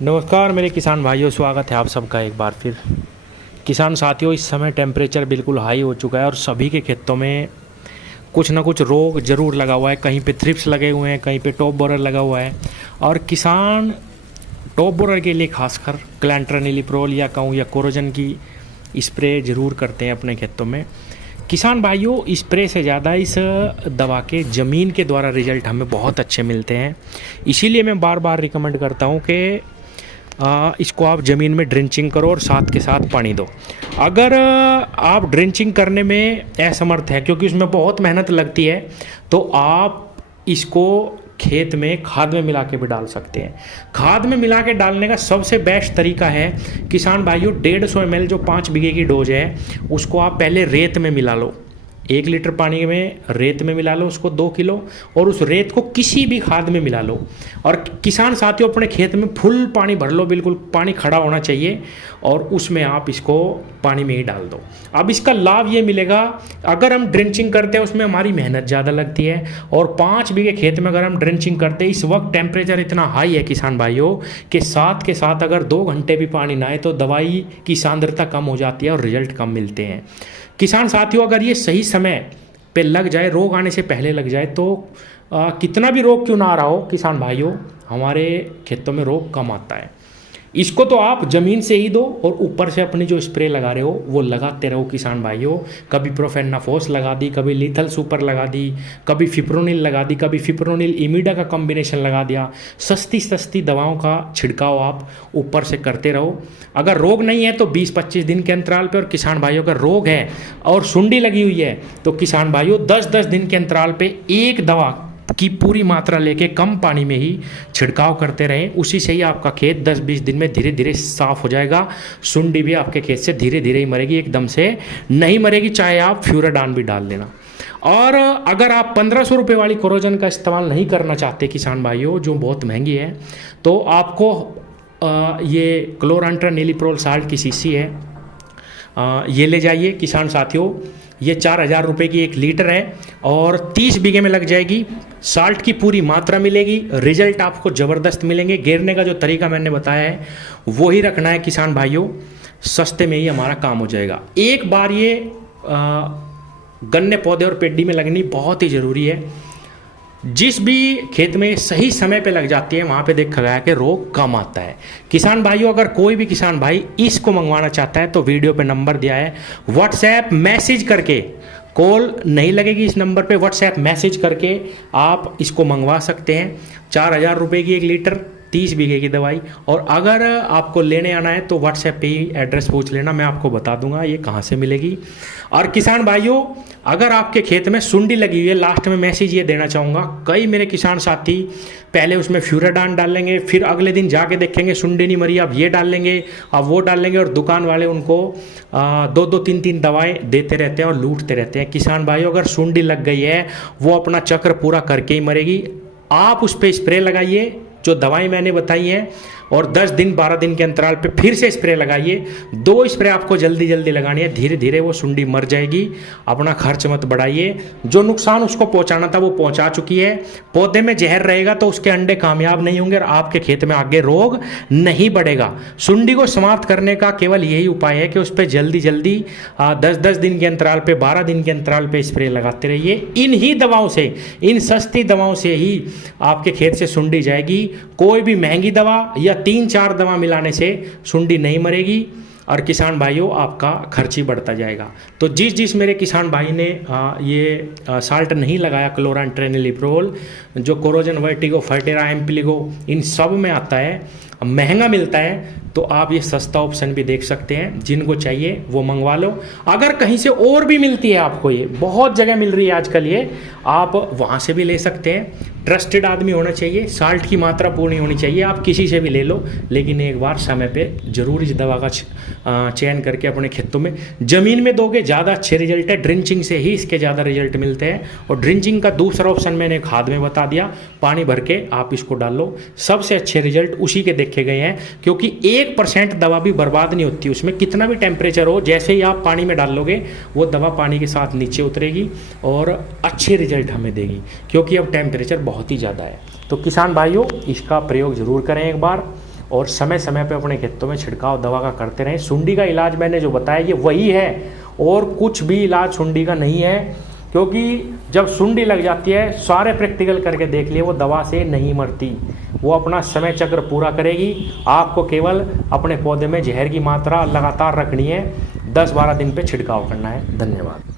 नमस्कार मेरे किसान भाइयों, स्वागत है आप सबका एक बार फिर। किसान साथियों, इस समय टेम्परेचर बिल्कुल हाई हो चुका है और सभी के खेतों में कुछ ना कुछ रोग ज़रूर लगा हुआ है। कहीं पे थ्रिप्स लगे हुए हैं, कहीं पे टॉप बोरर लगा हुआ है। और किसान टॉप बोरर के लिए खासकर क्लैंट्रानिलिप्रोल या कहूँ या कोरोजन की स्प्रे ज़रूर करते हैं अपने खेतों में। किसान भाइयों, स्प्रे से ज़्यादा इस दवा के ज़मीन के द्वारा रिज़ल्ट हमें बहुत अच्छे मिलते हैं। इसीलिए मैं बार बार रिकमेंड करता हूँ कि इसको आप ज़मीन में ड्रिंचिंग करो और साथ के साथ पानी दो। अगर आप ड्रिंचिंग करने में असमर्थ है क्योंकि उसमें बहुत मेहनत लगती है, तो आप इसको खेत में खाद में मिला के भी डाल सकते हैं। खाद में मिला के डालने का सबसे बेस्ट तरीका है किसान भाइयों, 150 ml जो 5 बीघे की डोज है उसको आप पहले रेत में मिला लो। 1 लीटर पानी में रेत में मिला लो उसको 2 किलो, और उस रेत को किसी भी खाद में मिला लो। और किसान साथियों, अपने खेत में फुल पानी भर लो, बिल्कुल पानी खड़ा होना चाहिए, और उसमें आप इसको पानी में ही डाल दो। अब इसका लाभ ये मिलेगा, अगर हम ड्रिंचिंग करते हैं उसमें हमारी मेहनत ज़्यादा लगती है, और 5 बीघे खेत में अगर हम ड्रिंचिंग करते हैं, इस वक्त टेम्परेचर इतना हाई है किसान भाइयों कि साथ के साथ अगर 2 घंटे भी पानी ना आए तो दवाई की सांद्रता कम हो जाती है और रिजल्ट कम मिलते हैं। किसान साथियों, अगर ये सही समय पे लग जाए, रोग आने से पहले लग जाए, तो कितना भी रोग क्यों ना आ रहा हो किसान भाइयों, हमारे खेतों में रोग कम आता है। इसको तो आप ज़मीन से ही दो और ऊपर से अपनी जो स्प्रे लगा रहे हो वो लगाते रहो किसान भाइयों। कभी प्रोफेनाफोस लगा दी, कभी लीथल सुपर लगा दी, कभी फिप्रोनिल लगा दी, कभी फिप्रोनिल इमिडा का कॉम्बिनेशन लगा दिया। सस्ती सस्ती दवाओं का छिड़काव आप ऊपर से करते रहो। अगर रोग नहीं है तो 20-25 दिन के अंतराल पे, और किसान भाइयों का रोग है और सुंडी लगी हुई है तो किसान भाइयों 10-10 दिन के अंतराल पे एक दवा की पूरी मात्रा लेके कम पानी में ही छिड़काव करते रहें। उसी से ही आपका खेत 10-20 दिन में धीरे धीरे साफ हो जाएगा। सुंडी भी आपके खेत से धीरे धीरे ही मरेगी, एकदम से नहीं मरेगी, चाहे आप फ्यूराडान भी डाल लेना। और अगर आप 1500 रुपये वाली कोरोजन का इस्तेमाल नहीं करना चाहते किसान भाइयों, जो बहुत महंगी है, तो आपको ये क्लोरांट्रानिलिप्रोल साल्ट की शीशी है, ये ले जाइए किसान साथियों। ये 4000 रुपये की 1 लीटर है और 30 बीघे में लग जाएगी। साल्ट की पूरी मात्रा मिलेगी, रिजल्ट आपको ज़बरदस्त मिलेंगे। गिरने का जो तरीका मैंने बताया है वो ही रखना है किसान भाइयों, सस्ते में ही हमारा काम हो जाएगा। एक बार ये गन्ने पौधे और पेडी में लगनी बहुत ही ज़रूरी है। जिस भी खेत में सही समय पे लग जाती है वहाँ पे देखा गया कि रोग कम आता है। किसान भाइयों, अगर कोई भी किसान भाई इसको मंगवाना चाहता है तो वीडियो पे नंबर दिया है, व्हाट्सएप मैसेज करके, कॉल नहीं लगेगी, इस नंबर पे व्हाट्सएप मैसेज करके आप इसको मंगवा सकते हैं। 4000 रुपये की 1 लीटर, 30 बीघे की दवाई। और अगर आपको लेने आना है तो व्हाट्सएप पे ही एड्रेस पूछ लेना, मैं आपको बता दूंगा ये कहाँ से मिलेगी। और किसान भाइयों, अगर आपके खेत में सुंडी लगी हुई है, लास्ट में मैसेज ये देना चाहूँगा, कई मेरे किसान साथी पहले उसमें फ्यूराडान डाल लेंगे, फिर अगले दिन जाके देखेंगे सुंडी नहीं मरी, अब ये डाल लेंगे, अब वो डाल लेंगे, और दुकान वाले उनको 2-2, 3-3 दवाएं देते रहते हैं और लूटते रहते हैं। किसान भाइयों, अगर सुंडी लग गई है वो अपना चक्र पूरा करके ही मरेगी। आप उस पर स्प्रे लगाइए जो दवाई मैंने बताई हैं, और 10 दिन 12 दिन के अंतराल पे फिर से स्प्रे लगाइए। 2 स्प्रे आपको जल्दी जल्दी लगानी है, धीरे धीरे वो सुंडी मर जाएगी। अपना खर्च मत बढ़ाइए, जो नुकसान उसको पहुंचाना था वो पहुंचा चुकी है। पौधे में जहर रहेगा तो उसके अंडे कामयाब नहीं होंगे और आपके खेत में आगे रोग नहीं बढ़ेगा। सुंडी को समाप्त करने का केवल यही उपाय है कि उस पर जल्दी जल्दी 10-10 दिन के अंतराल पे, 12 दिन के अंतराल पे स्प्रे लगाते रहिए। इन ही दवाओं से, इन सस्ती दवाओं से ही आपके खेत से सुंडी जाएगी। कोई भी महंगी दवा या 3-4 दवा मिलाने से सुंडी नहीं मरेगी और किसान भाइयों आपका खर्च ही बढ़ता जाएगा। तो जिस मेरे किसान भाई ने ये साल्ट नहीं लगाया, क्लोरांट्रानिलिप्रोल, जो कोरोजन वर्टिगो, फर्टेरा, एम्पिलिगो, इन सब में आता है, महंगा मिलता है, तो आप ये सस्ता ऑप्शन भी देख सकते हैं। जिनको चाहिए वो मंगवा लो। अगर कहीं से और भी मिलती है आपको, ये बहुत जगह मिल रही है आजकल, ये आप वहाँ से भी ले सकते हैं। ट्रस्टेड आदमी होना चाहिए, साल्ट की मात्रा पूरी होनी चाहिए, आप किसी से भी ले लो, लेकिन एक बार समय पे जरूर इस दवा का चयन करके अपने खेतों में, ज़मीन में दोगे ज़्यादा अच्छे रिजल्ट है। ड्रिंचिंग से ही इसके ज़्यादा रिजल्ट मिलते हैं। और ड्रिंचिंग का दूसरा ऑप्शन मैंने खाद में बता दिया, पानी भर के आप इसको डाल लो, सबसे अच्छे रिजल्ट उसी के देखे गए हैं। क्योंकि 1% दवा भी बर्बाद नहीं होती, उसमें कितना भी टेम्परेचर हो, जैसे ही आप पानी में डाल लोगे वो दवा पानी के साथ नीचे उतरेगी और अच्छे रिजल्ट हमें देगी, क्योंकि अब टेम्परेचर बहुत ही ज़्यादा है। तो किसान भाइयों, इसका प्रयोग ज़रूर करें एक बार। और समय समय पे अपने खेतों में छिड़काव दवा का करते रहें। सुंडी का इलाज मैंने जो बताया ये वही है और कुछ भी इलाज सुंडी का नहीं है, क्योंकि जब सुंडी लग जाती है, सारे प्रैक्टिकल करके देख लिए, वो दवा से नहीं मरती, वो अपना समय चक्र पूरा करेगी। आपको केवल अपने पौधे में जहर की मात्रा लगातार रखनी है, 10-12 दिन पे छिड़काव करना है। धन्यवाद।